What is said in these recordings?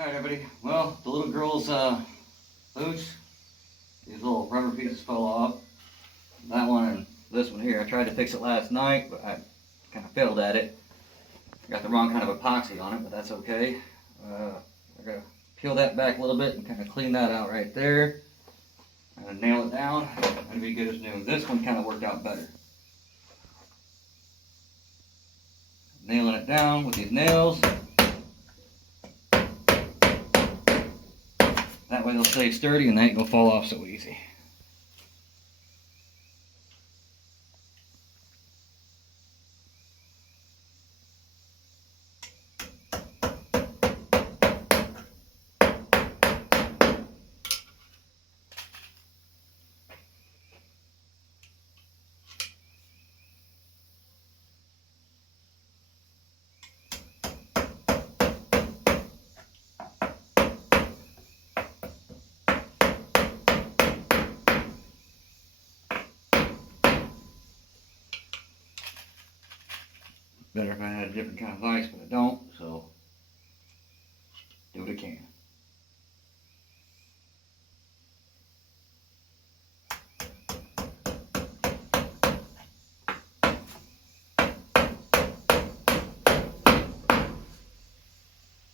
Alright everybody, well, the little girl's boots, these little rubber pieces fell off. That one and this one here, I tried to fix it last night, but I kind of failed at it. Got the wrong kind of epoxy on it, but that's okay. I gotta peel that back a little bit and kind of clean that out right there. And nail it down, and be good as new. This one kind of worked out better. Nailing it down with these nails. That way they'll stay sturdy and they ain't gonna fall off so easy. Better if I had a different kind of vise, but I don't, so do what I can.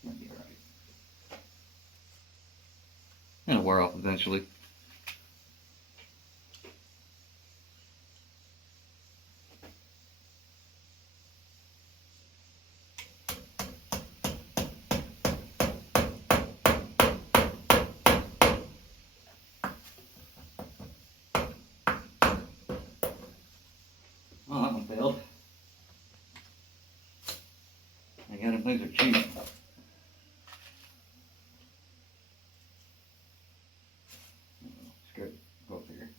Might be alright. It'll wear off eventually. Oh, that one failed. I got them things are cheap. Screw it. Go figure.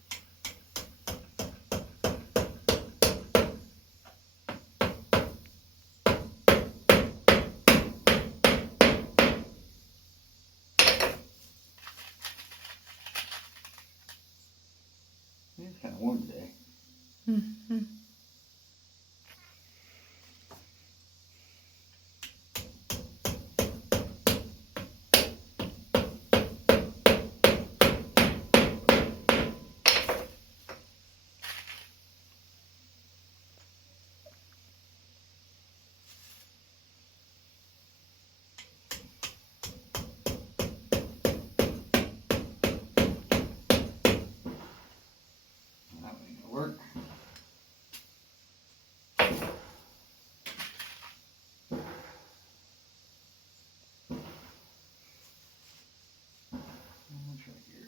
It's kind of warm today. Mm-hmm. That one ain't gonna work. Let's right here.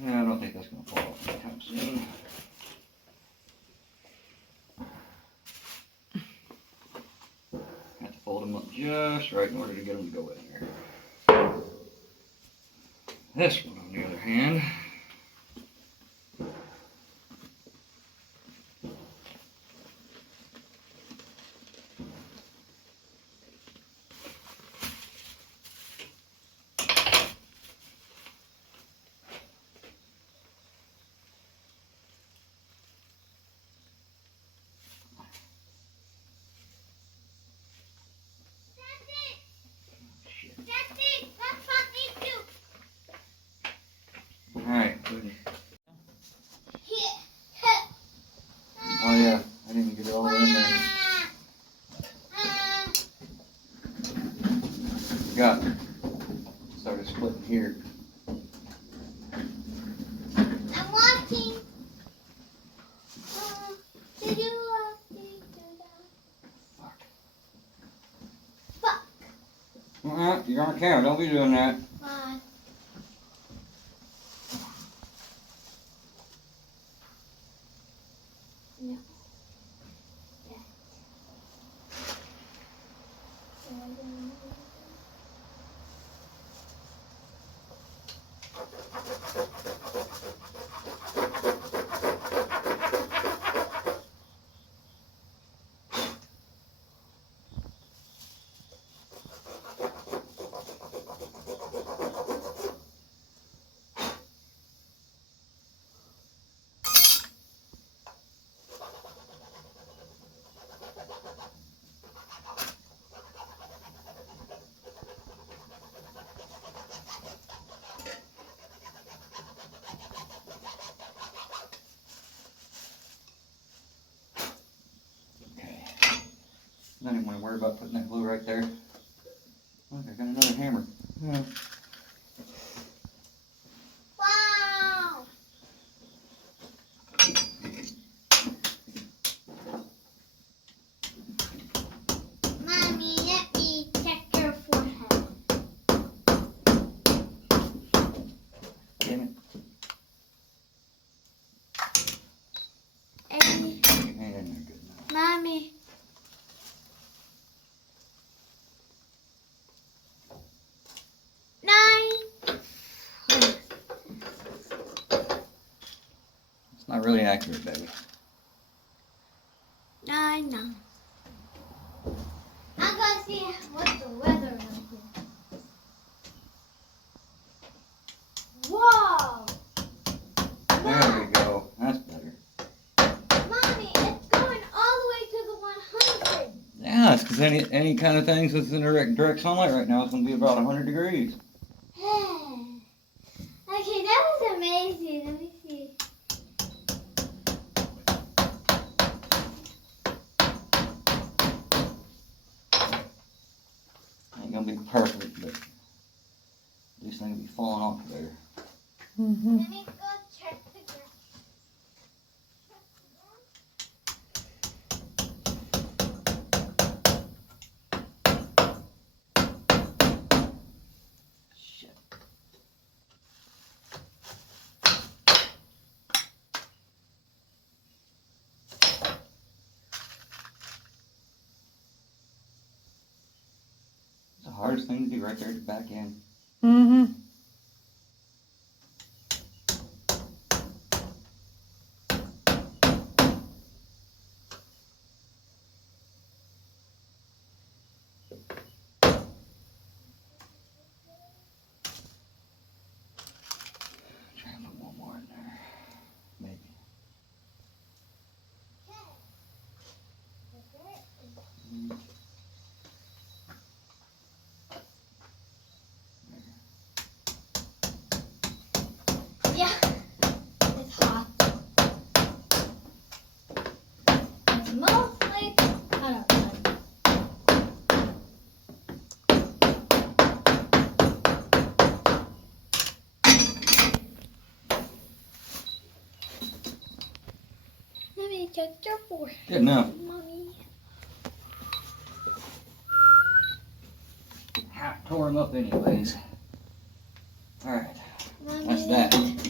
Yeah, I don't think that's gonna fall off anytime soon. Have to fold them up just right in order to get them to go in there. This one, on the other hand, alright. Oh yeah, I didn't even get it all the way in there. Got it. Started splitting here. I'm watching. Did you do that? Fuck. You're on camera, don't be doing that. Why? No. Yes. gonna worry about putting that glue right there. Look, I got another hammer. Yeah. Wow. Mommy, let me check your forehead. Damn it. Hey, Get your hand in there good enough. Mommy. Nine. It's not really accurate, baby. Nine. I'm gonna see what the weather is like. Whoa! There we go. That's better. Mommy, it's going all the way to the 100. Yeah, it's because any kind of things that's in direct sunlight right now is going to be about 100 degrees. Okay, that was amazing. Let me see. Ain't going to be perfect, but these things will be falling off there. Mm-hmm. Let me go check the ground. Shit. It's the hardest thing to do right there at the back end. Mm-hmm. Try and put one more in there. Maybe. Yeah, it's hot. It's mostly, I don't know. Let me check your forehead, Good enough. Mommy. Tore him up anyways. Alright, Mommy. that's that.